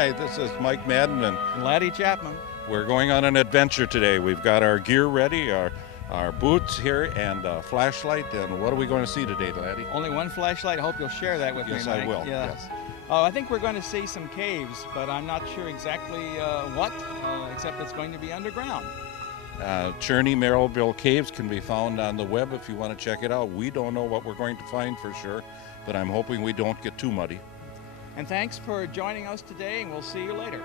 Hi, this is Mike Madden, and Laddie Chapman. we're going on an adventure today. We've got our gear ready, our boots here, and a flashlight. And what are we going to see today, Laddie? Only one flashlight. I hope you'll share that with Yes, me, Mike. I will. Yeah. Yes. Oh, I think we're going to see some caves, but I'm not sure exactly what, except it's going to be underground. Cherney Maribel caves can be found on the web if you want to check it out. We don't know what we're going to find for sure, but I'm hoping we don't get too muddy. And thanks for joining us today, and we'll see you later.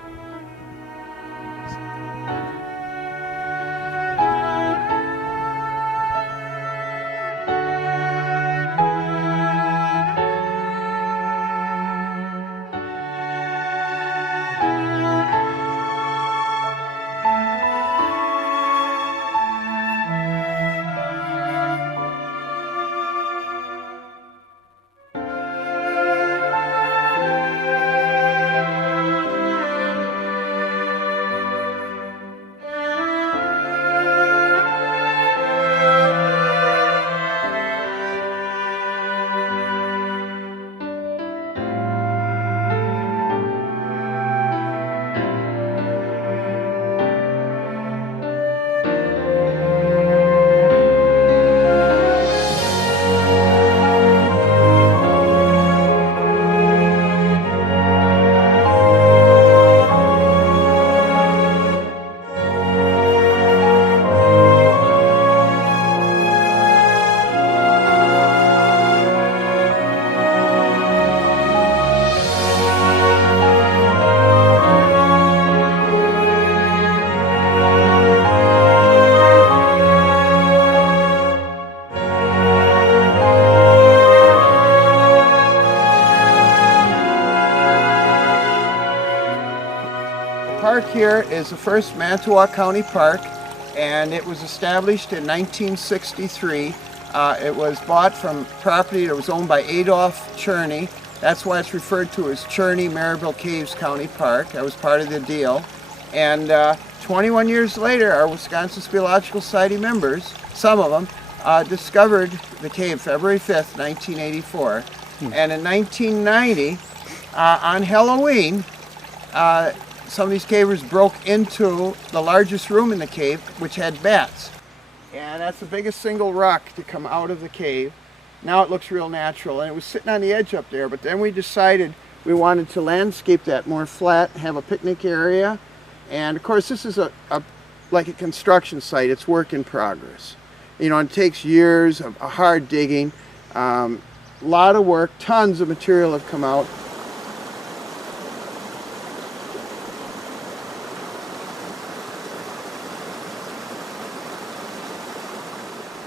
The park here is the first Manitowoc County park, and it was established in 1963. It was bought from property that was owned by Adolph Cherney. That's why it's referred to as Cherney Maribel Caves County Park. That was part of the deal. And 21 years later, our Wisconsin Speleological Society members, some of them, discovered the cave February 5th, 1984. And in 1990, on Halloween, some of these cavers broke into the largest room in the cave, which had bats. And that's the biggest single rock to come out of the cave. Now it looks real natural, and it was sitting on the edge up there, but then we decided we wanted to landscape that more flat, have a picnic area. And of course, this is like a construction site. It's work in progress. You know, it takes years of hard digging, a lot of work, tons of material have come out.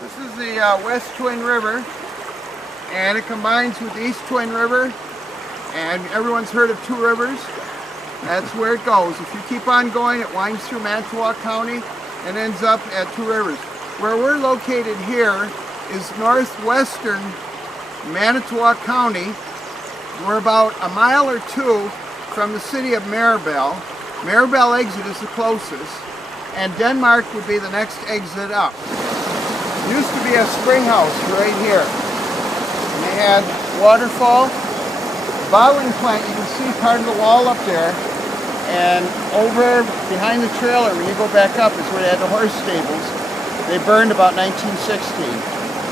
This is the West Twin River, and it combines with the East Twin River, and everyone's heard of Two Rivers. That's where it goes. If you keep on going, it winds through Manitowoc County and ends up at Two Rivers. Where we're located here is northwestern Manitowoc County. We're about a mile or two from the city of Maribel. Maribel exit is the closest, and Denmark would be the next exit up. There used to be a spring house right here. And they had waterfall, bottling plant. You can see part of the wall up there. And over behind the trailer, when you go back up, is where they had the horse stables. They burned about 1916.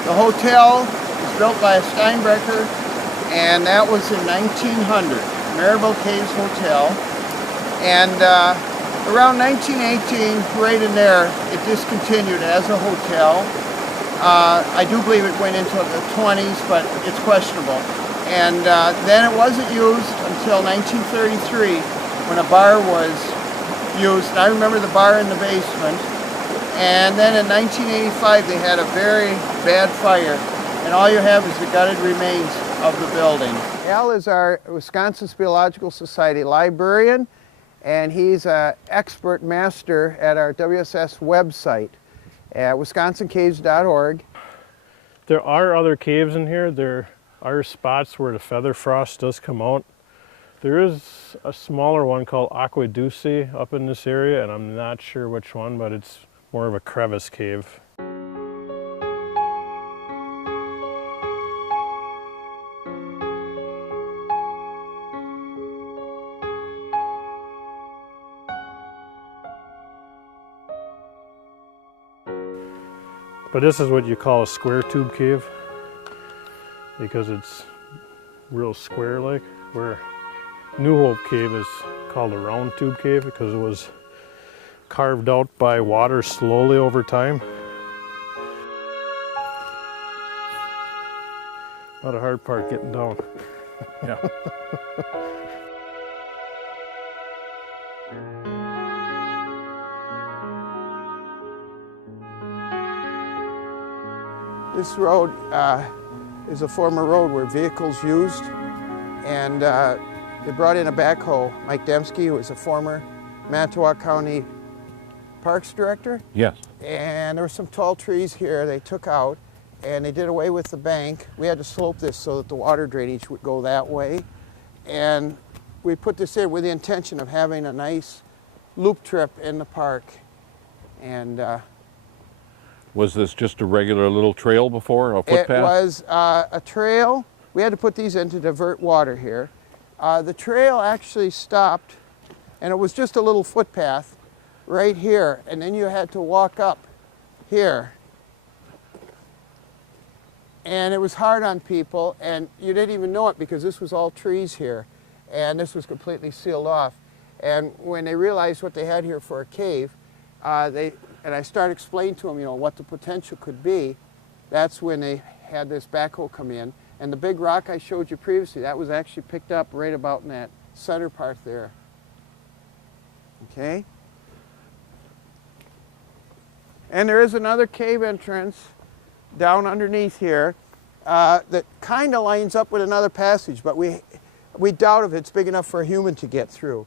The hotel was built by a Steinbrecher, and that was in 1900. Maribel Caves Hotel. And around 1918, right in there, it discontinued as a hotel. I do believe it went into the 20s, but it's questionable. And then it wasn't used until 1933 when a bar was used. And I remember the bar in the basement. And then in 1985 they had a very bad fire, and all you have is the gutted remains of the building. Al is our Wisconsin Speleological Society librarian, and he's an expert master at our WSS website at wisconsincaves.org. There are other caves in here. There are spots where the feather frost does come out. There is a smaller one called Aqueduce up in this area, and I'm not sure which one, but it's more of a crevice cave. But this is what you call a square tube cave because it's real square like, where New Hope Cave is called a round tube cave because it was carved out by water slowly over time. Not a hard part getting down. Yeah. This road is a former road where vehicles used, and they brought in a backhoe. Mike Dembski, who was a former Manitowoc County Parks Director. Yes. And there were some tall trees here they took out, and they did away with the bank. We had to slope this so that the water drainage would go that way. And we put this in with the intention of having a nice loop trip in the park. And Was this just a regular little trail before, a footpath? it was a trail. We had to put these in to divert water here. The trail actually stopped, and it was just a little footpath right here, and then you had to walk up here. And it was hard on people, and you didn't even know it because this was all trees here, and this was completely sealed off. And when they realized what they had here for a cave, and I started explaining to them, you know, what the potential could be. That's when they had this backhoe come in. And the big rock I showed you previously, that was actually picked up right about in that center part there. Okay? And there is another cave entrance down underneath here that kind of lines up with another passage, but we doubt if it's big enough for a human to get through.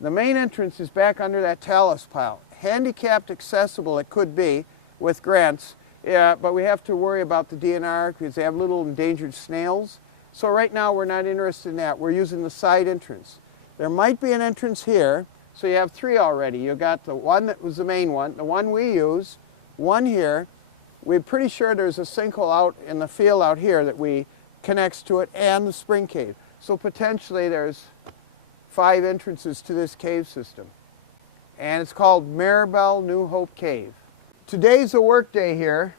The main entrance is back under that talus pile. Handicapped accessible it could be with grants, but we have to worry about the DNR because they have little endangered snails. So right now we're not interested in that. We're using the side entrance. There might be an entrance here, so you have three already. You got the one that was the main one, the one we use, one here. We're pretty sure there's a sinkhole out in the field out here that we connects to it, and the spring cave. So potentially there's 5 entrances to this cave system. And it's called Maribel New Hope Cave. Today's a work day here,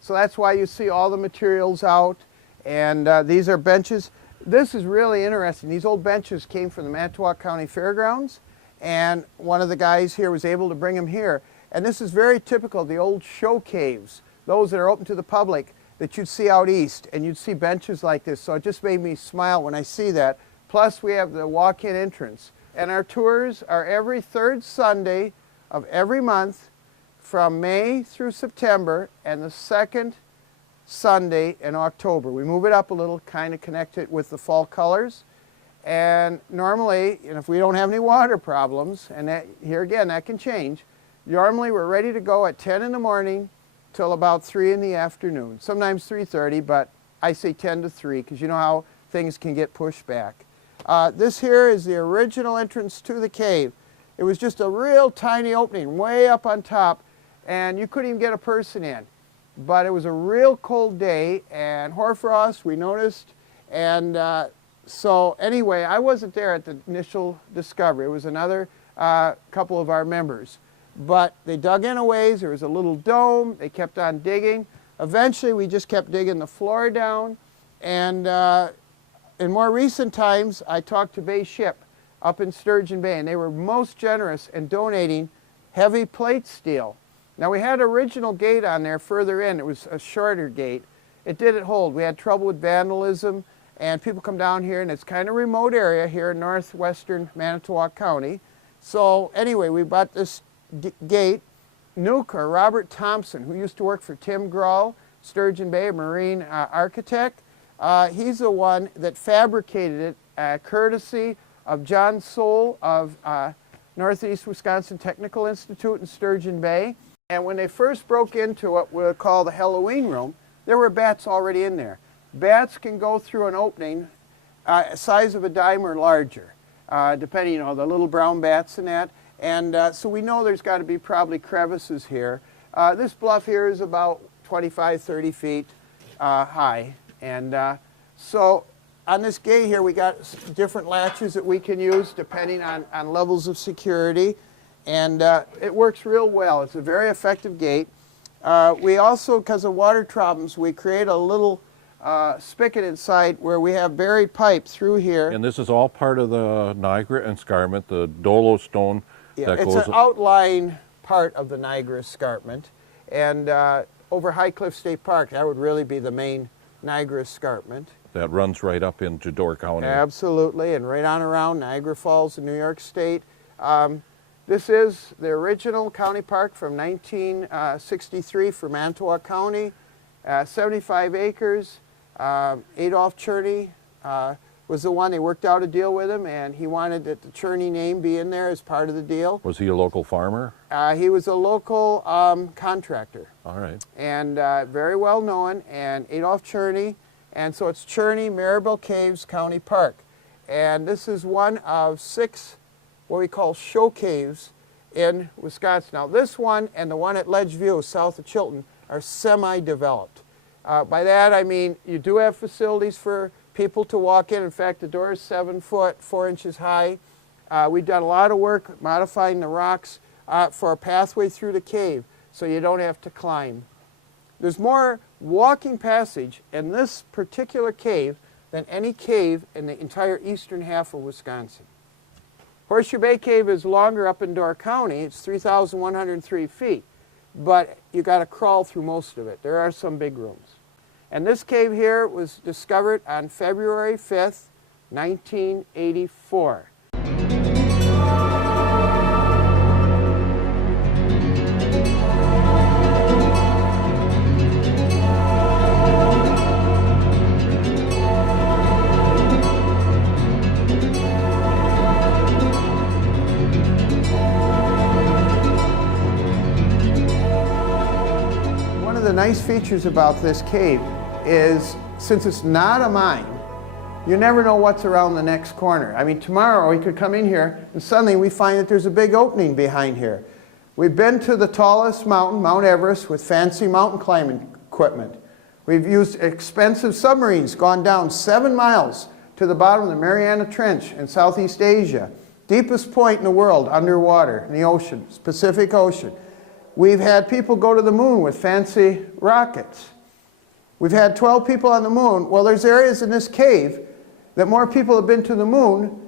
so that's why you see all the materials out, and these are benches. This is really interesting. These old benches came from the Manitowoc County Fairgrounds, and one of the guys here was able to bring them here. And this is very typical of the old show caves, those that are open to the public that you'd see out east, and you'd see benches like this. So it just made me smile when I see that. Plus we have the walk-in entrance. And our tours are every 3rd Sunday of every month from May through September, and the 2nd Sunday in October. We move it up a little, kind of connect it with the fall colors. And normally, if we don't have any water problems, and that, here again, that can change, normally we're ready to go at 10 in the morning till about 3 in the afternoon. Sometimes 3:30, but I say 10 to 3 because you know how things can get pushed back. This here is the original entrance to the cave. It was just a real tiny opening way up on top, and you couldn't even get a person in. But it was a real cold day, and hoarfrost, we noticed. And so anyway, I wasn't there at the initial discovery. It was another couple of our members. But they dug in a ways. There was a little dome. They kept on digging. Eventually, we just kept digging the floor down. And in more recent times, I talked to Bay Ship up in Sturgeon Bay, and they were most generous in donating heavy plate steel. Now, we had an original gate on there further in. It was a shorter gate. It didn't hold. We had trouble with vandalism, and people come down here, and it's kind of a remote area here in northwestern Manitowoc County. So anyway, we bought this gate. Nuker, Robert Thompson, who used to work for Tim Grawl, Sturgeon Bay, a marine architect, he's the one that fabricated it courtesy of John Soule of Northeast Wisconsin Technical Institute in Sturgeon Bay. And when they first broke into what we'll call the Halloween room, there were bats already in there. Bats can go through an opening size of a dime or larger, depending, you know, the little brown bats and that. And so we know there's got to be probably crevices here. This bluff here is about 25, 30 feet high. And so on this gate here, we got different latches that we can use depending on levels of security. And it works real well. It's a very effective gate. We also, because of water problems, we create a little spigot inside where we have buried pipe through here. And this is all part of the Niagara escarpment, the Dolo stone that It's goes... an outlying part of the Niagara escarpment. And over High Cliff State Park, that would really be the main Niagara escarpment. That runs right up into Door County. Absolutely, and right on around Niagara Falls in New York State. This is the original county park from 1963 for Manitowoc County, 75 acres. Adolph Cherney was the one. They worked out a deal with him, and he wanted that the Cherney name be in there as part of the deal. Was he a local farmer? He was a local contractor. All right. And very well known, and Adolph Cherney. And so it's Cherney Maribel Caves County Park. And this is one of 6 what we call show caves in Wisconsin. Now this one and the one at Ledgeview south of Chilton are semi-developed. By that I mean you do have facilities for people to walk in. In fact, the door is 7 foot, 4 inches high. We've done a lot of work modifying the rocks for a pathway through the cave so you don't have to climb. There's more walking passage in this particular cave than any cave in the entire eastern half of Wisconsin. Horseshoe Bay Cave is longer up in Door County. It's 3,103 feet, but you got to crawl through most of it. There are some big rooms. And this cave here was discovered on February 5th, 1984. The nice features about this cave is, since it's not a mine, you never know what's around the next corner. I mean, tomorrow we could come in here and suddenly we find that there's a big opening behind here. We've been to the tallest mountain, Mount Everest, with fancy mountain climbing equipment. We've used expensive submarines, gone down 7 miles to the bottom of the Mariana Trench in Southeast Asia. Deepest point in the world underwater in the ocean, Pacific Ocean. We've had people go to the moon with fancy rockets. We've had 12 people on the moon. Well, there's areas in this cave that more people have been to the moon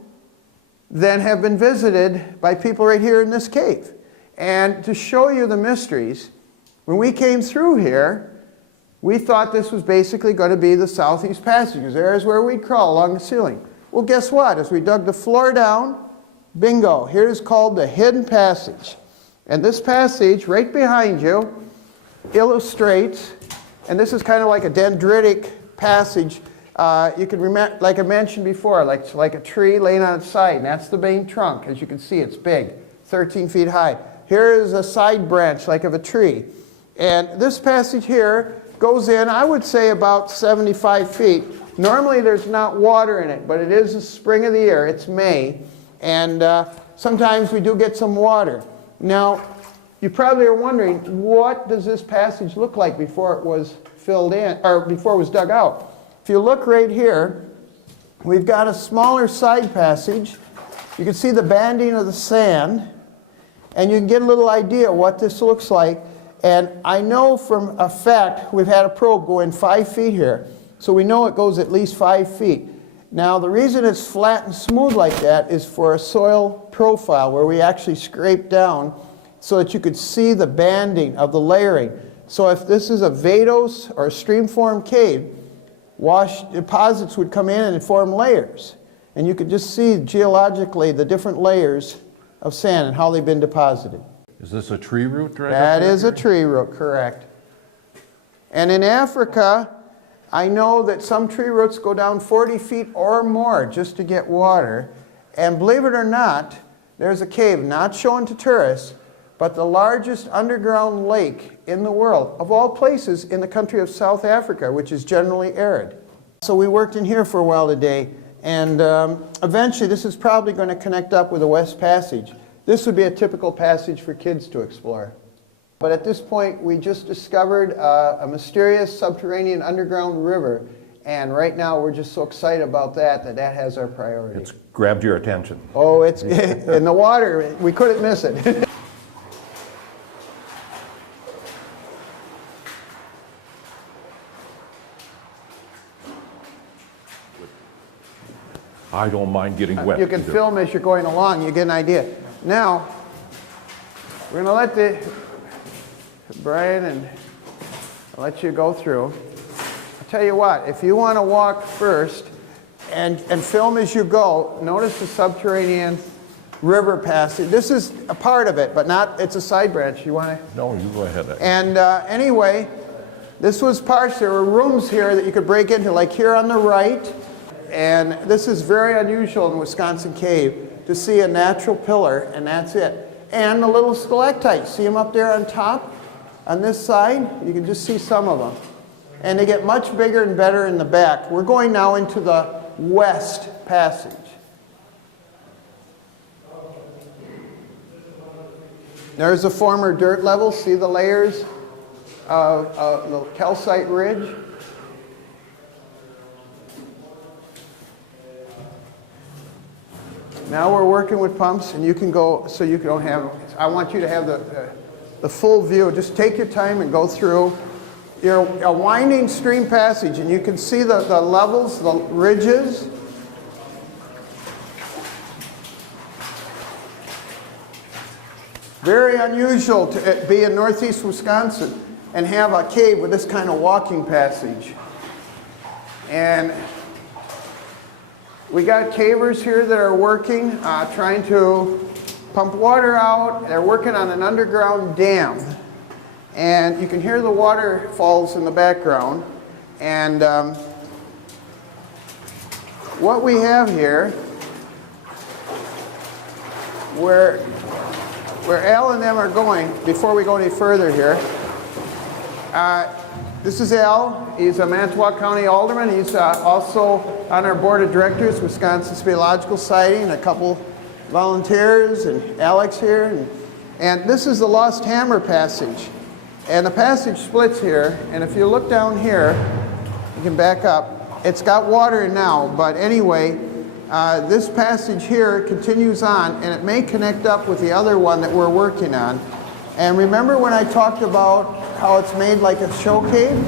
than have been visited by people right here in this cave. And to show you the mysteries, when we came through here, we thought this was basically going to be the Southeast Passage, because there's where we'd crawl along the ceiling. Well, guess what? As we dug the floor down, bingo, here's called the Hidden Passage. And this passage right behind you illustrates, and this is kind of like a dendritic passage. You can remember, like I mentioned before, like a tree laying on its side, and that's the main trunk. As you can see, it's big, 13 feet high. Here is a side branch like of a tree. And this passage here goes in, I would say, about 75 feet. Normally there's not water in it, but it is the spring of the year. It's May, and sometimes we do get some water. Now, you probably are wondering, what does this passage look like before it was filled in, or before it was dug out? If you look right here, we've got a smaller side passage. You can see the banding of the sand, and you can get a little idea what this looks like. And I know from a fact, we've had a probe go in 5 feet here, so we know it goes at least 5 feet. Now, the reason it's flat and smooth like that is for a soil profile where we actually scrape down so that you could see the banding of the layering. So if this is a vadose or a stream-formed cave, wash deposits would come in and form layers. And you could just see geologically the different layers of sand and how they've been deposited. Is this a tree root right That is a tree root, correct. And in Africa, I know that some tree roots go down 40 feet or more just to get water. And believe it or not, there's a cave not shown to tourists, but the largest underground lake in the world, of all places in the country of South Africa, which is generally arid. So we worked in here for a while today, and eventually this is probably going to connect up with the West Passage. This would be a typical passage for kids to explore. But at this point, we just discovered a mysterious subterranean underground river, and right now we're just so excited about that that has our priority. It's grabbed your attention. Oh, it's in the water. We couldn't miss it. I don't mind getting wet. You can either. film as you're going along, you get an idea. Now, we're gonna let Brian and I'll let you go through. I'll tell you what, if you wanna walk first and film as you go, notice the subterranean river passage. This is a part of it, but not, it's a side branch. You wanna? No, you go ahead. And anyway, this was parts, there were rooms here that you could break into, like here on the right. And this is very unusual in Wisconsin cave to see a natural pillar, and that's it. And the little stalactites, see them up there on top? On this side, you can just see some of them. And they get much bigger and better in the back. We're going now into the west passage. There's a former dirt level, see the layers of the calcite ridge? Now we're working with pumps, and you can go, so you don't have, I want you to have the full view. Just take your time and go through. You're a winding stream passage, and you can see the levels, the ridges. Very unusual to be in northeast Wisconsin and have a cave with this kind of walking passage. And we got cavers here that are working, trying to pump water out. They're working on an underground dam. And you can hear the waterfalls in the background. And what we have here, where Al and them are going, before we go any further here, this is Al. He's a Manitowoc County Alderman. He's also on our board of directors, Wisconsin Speleological Society, and a couple volunteers, and Alex here. And this is the Lost Hammer Passage. And the passage splits here, and if you look down here, you can back up. It's got water now, but anyway, this passage here continues on, and it may connect up with the other one that we're working on. And remember when I talked about how it's made like a show cave?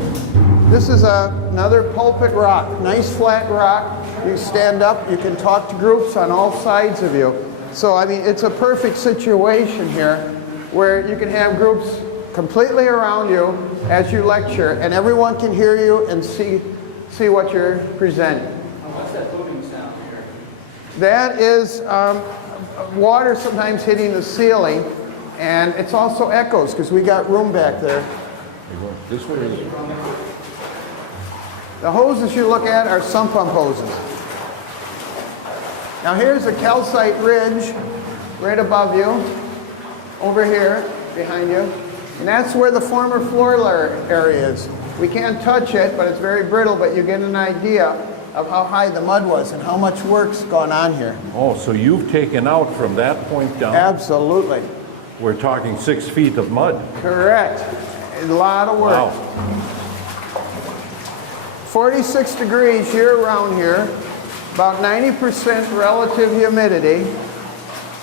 This is another pulpit rock, nice flat rock. You stand up, you can talk to groups on all sides of you. So I mean, it's a perfect situation here where you can have groups completely around you as you lecture, and everyone can hear you and see what you're presenting. What's that booming sound here? That is water sometimes hitting the ceiling, and it's also echoes because we got room back there. This way is... The hoses you look at are sump pump hoses. Now here's a calcite ridge right above you, over here behind you, and that's where the former floor area is. We can't touch it, but it's very brittle, but you get an idea of how high the mud was and how much work's gone on here. Oh, so you've taken out from that point down? Absolutely. We're talking 6 feet of mud. Correct. A lot of work. Wow. 46 degrees year-round here, about 90% relative humidity.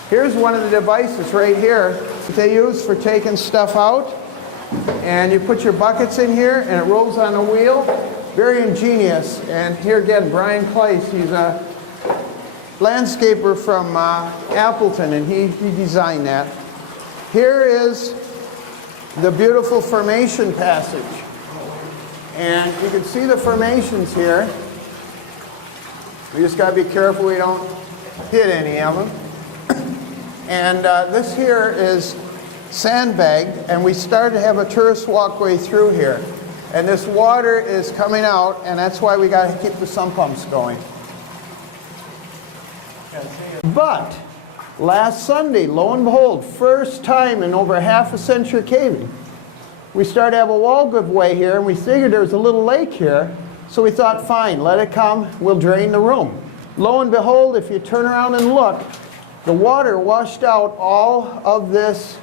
Here's one of the devices right here that they use for taking stuff out. And you put your buckets in here, and it rolls on a wheel. Very ingenious. And here again, Brian Kleiss, he's a landscaper from Appleton, and he designed that. Here is the beautiful formation passage. And you can see the formations here. We just got to be careful we don't hit any of them. And this here is sandbagged, and we started to have a tourist walkway through here. And this water is coming out, and that's why we got to keep the sump pumps going. But last Sunday, lo and behold, first time in over half a century caving, we started to have a wall giveaway here, and we figured there was a little lake here, so we thought, fine, let it come, we'll drain the room. Lo and behold, if you turn around and look, the water washed out all of this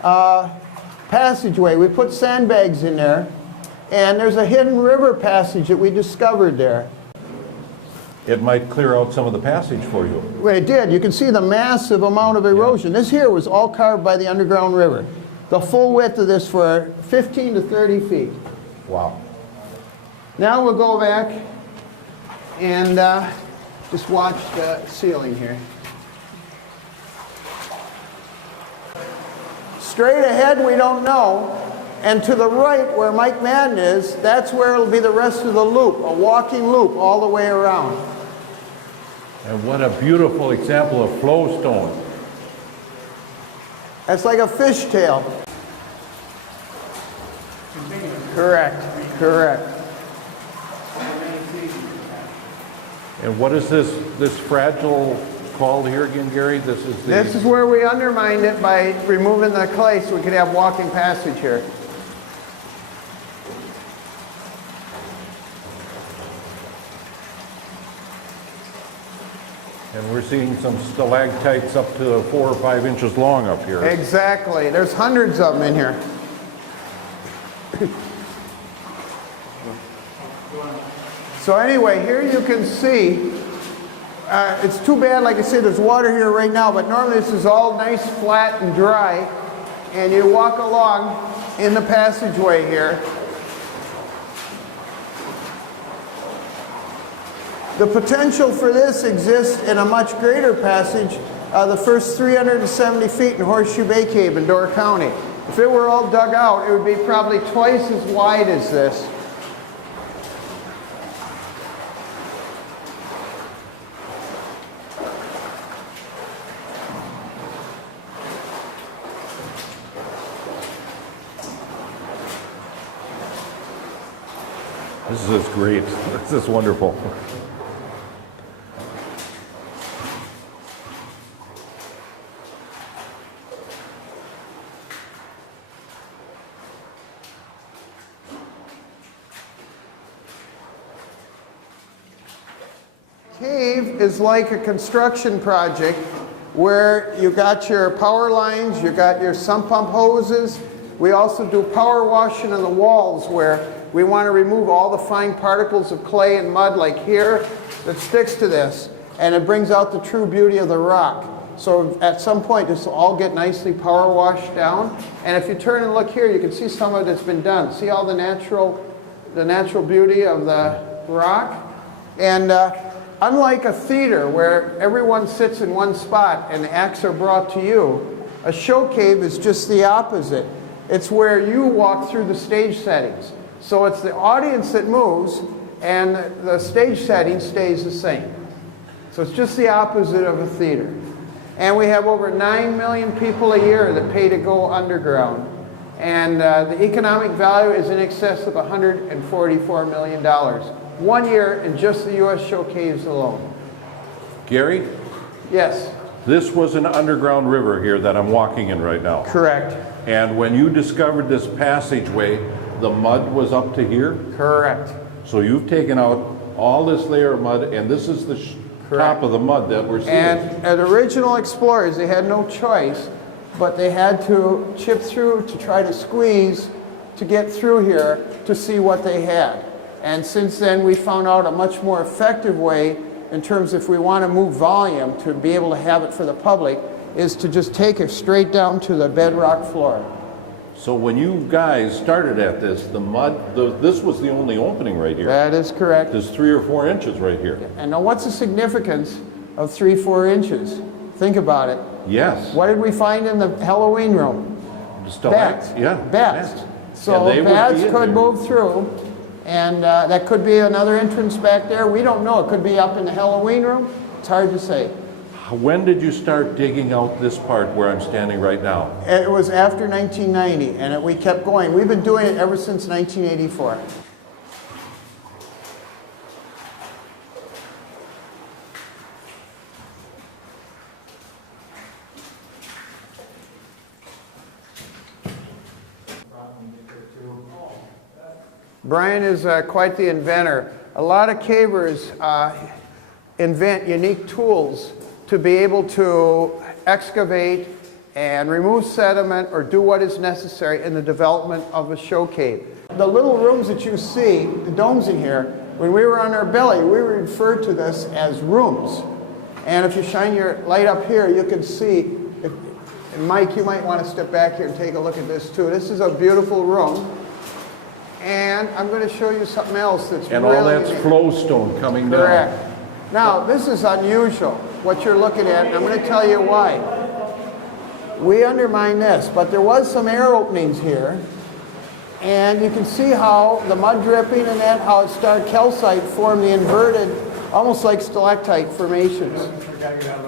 passageway. We put sandbags in there, and there's a hidden river passage that we discovered there. It might clear out some of the passage for you. Well, it did. You can see the massive amount of erosion. This here was all carved by the underground river. The full width of this for 15 to 30 feet. Wow. Now we'll go back and Just watch the ceiling here. Straight ahead, we don't know. And to the right, where Mike Madden is, that's where it'll be the rest of the loop, a walking loop all the way around. And what a beautiful example of flowstone. That's like a fishtail. Correct, correct. And what is this fragile called here again, Gary? This is where we undermined it by removing the clay so we could have walking passage here. And we're seeing some stalactites up to 4 or 5 inches long up here. Exactly. There's hundreds of them in here. So anyway, here you can see, it's too bad, like I said, there's water here right now, but normally this is all nice, flat, and dry. And you walk along in the passageway here. The potential for this exists in a much greater passage, the first 370 feet in Horseshoe Bay Cave in Door County. If it were all dug out, it would be probably twice as wide as this. This is great. This is wonderful. Cave is like a construction project where you got your power lines, you got your sump pump hoses. We also do power washing on the walls where we want to remove all the fine particles of clay and mud like here that sticks to this, and it brings out the true beauty of the rock. So at some point this will all get nicely power washed down, and if you turn and look here you can see some of it's been done. See all the natural beauty of the rock? And unlike a theater where everyone sits in one spot and the acts are brought to you, a show cave is just the opposite. It's where you walk through the stage settings. So it's the audience that moves and the stage setting stays the same. So it's just the opposite of a theater. And we have over 9 million people a year that pay to go underground. And the economic value is in excess of $144 million. 1 year in just the U.S. show caves alone. Gary? Yes. This was an underground river here that I'm walking in right now. Correct. And when you discovered this passageway, the mud was up to here? Correct. So you've taken out all this layer of mud, and this is the top of the mud that we're seeing. And at original explorers, they had no choice, but they had to chip through to try to squeeze to get through here to see what they had. And since then, we found out a much more effective way in terms if we want to move volume to be able to have it for the public is to just take it straight down to the bedrock floor. So when you guys started at this, the mud, this was the only opening right here. That is correct. There's 3 or 4 inches right here. And now what's the significance of 3-4 inches? Think about it. Yes. What did we find in the Halloween room? Bats. Yeah. Bats. So And they would bats be in could there. move through, and that could be another entrance back there. We don't know. It could be up in the Halloween room. It's hard to say. When did you start digging out this part where I'm standing right now? It was after 1990, and we kept going. We've been doing it ever since 1984. Brian is quite the inventor. A lot of cavers invent unique tools to be able to excavate and remove sediment or do what is necessary in the development of a show cave. The little rooms that you see, the domes in here, when we were on our belly, we referred to this as rooms. And if you shine your light up here, you can see, and Mike, you might want to step back here and take a look at this too. This is a beautiful room. And I'm going to show you something else that's And really all that's unique. flowstone coming down. Correct. Now, this is unusual, what you're looking at, and I'm going to tell you why. We undermined this, but there was some air openings here, and you can see how the mud dripping and that, how it started calcite formed the inverted, almost like stalactite formations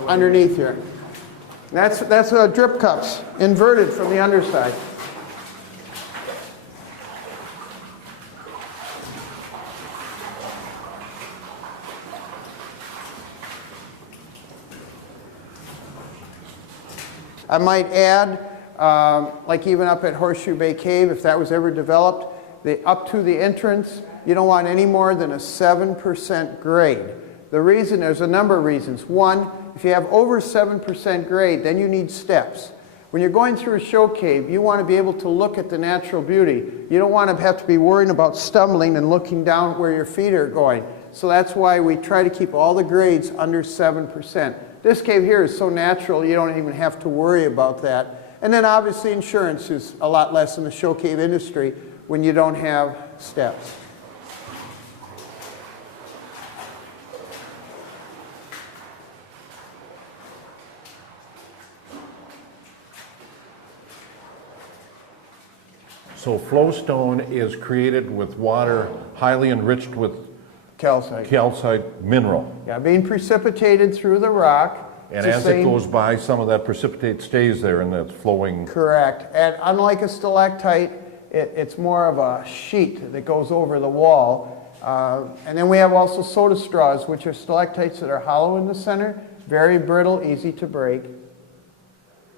underneath here. That's drip cups, inverted from the underside. I might add, like even up at Horseshoe Bay Cave, if that was ever developed, up to the entrance, you don't want any more than a 7% grade. The reason, there's a number of reasons. One, if you have over 7% grade, then you need steps. When you're going through a show cave, you want to be able to look at the natural beauty. You don't want to have to be worrying about stumbling and looking down where your feet are going. So that's why we try to keep all the grades under 7%. This cave here is so natural, you don't even have to worry about that. And then obviously insurance is a lot less in the show cave industry when you don't have steps. So flowstone is created with water highly enriched with calcite mineral. Yeah, being precipitated through the rock. And as it goes by, some of that precipitate stays there and that's flowing. Correct. And unlike a stalactite, it's more of a sheet that goes over the wall. And then we have also soda straws, which are stalactites that are hollow in the center, very brittle, easy to break.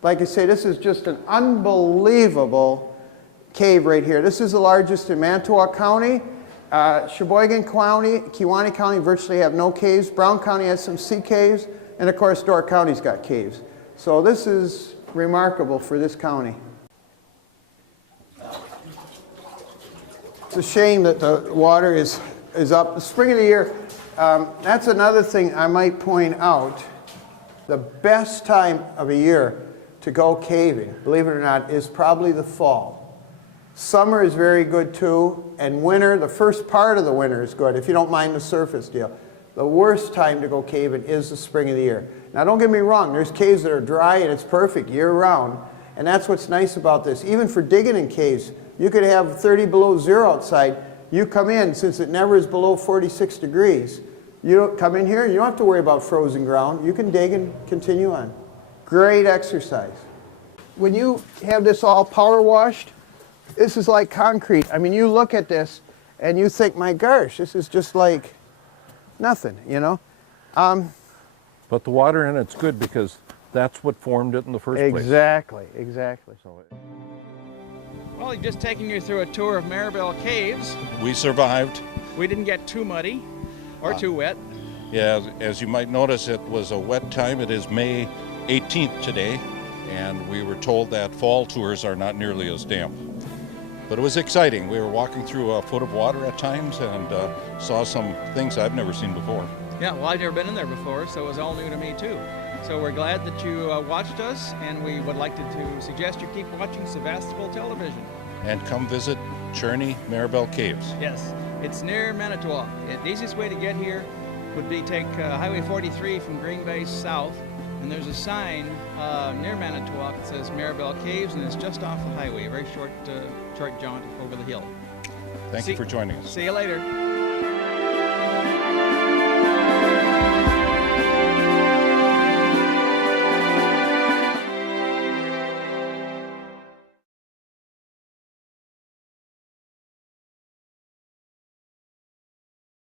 Like I say, this is just an unbelievable cave right here. This is the largest in Manitowoc County. Sheboygan County, Kewaunee County virtually have no caves. Brown County has some sea caves. And of course, Door County's got caves. So this is remarkable for this county. It's a shame that the water is up. The spring of the year, that's another thing I might point out. The best time of a year to go caving, believe it or not, is probably the fall. Summer is very good too, and winter, the first part of the winter is good, if you don't mind the surface deal. The worst time to go caving is the spring of the year. Now don't get me wrong, there's caves that are dry and it's perfect year round, and that's what's nice about this. Even for digging in caves, you could have 30 below zero outside. You come in, since it never is below 46 degrees, you come in here and you don't have to worry about frozen ground. You can dig and continue on. Great exercise. When you have this all power washed, this is like concrete. I mean, you look at this and you think, my gosh, this is just like nothing, you know? But the water in it's good because that's what formed it in the first place. Exactly, exactly. Well, just taking you through a tour of Maribel Caves. We survived. We didn't get too muddy or too wet. Yeah, as you might notice, it was a wet time. It is May 18th today, and we were told that fall tours are not nearly as damp. But it was exciting. We were walking through a foot of water at times and saw some things I've never seen before. Yeah, well, I've never been in there before, so it was all new to me too. So we're glad that you watched us, and we would like to suggest you keep watching Sevastopol television. And come visit Cherney Maribel Caves. Yes, it's near Manitowoc. The easiest way to get here would be take Highway 43 from Green Bay south, and there's a sign near Manitowoc that says Maribel Caves, and it's just off the highway, a very short jaunt over the hill. Thank you for joining us. See you later.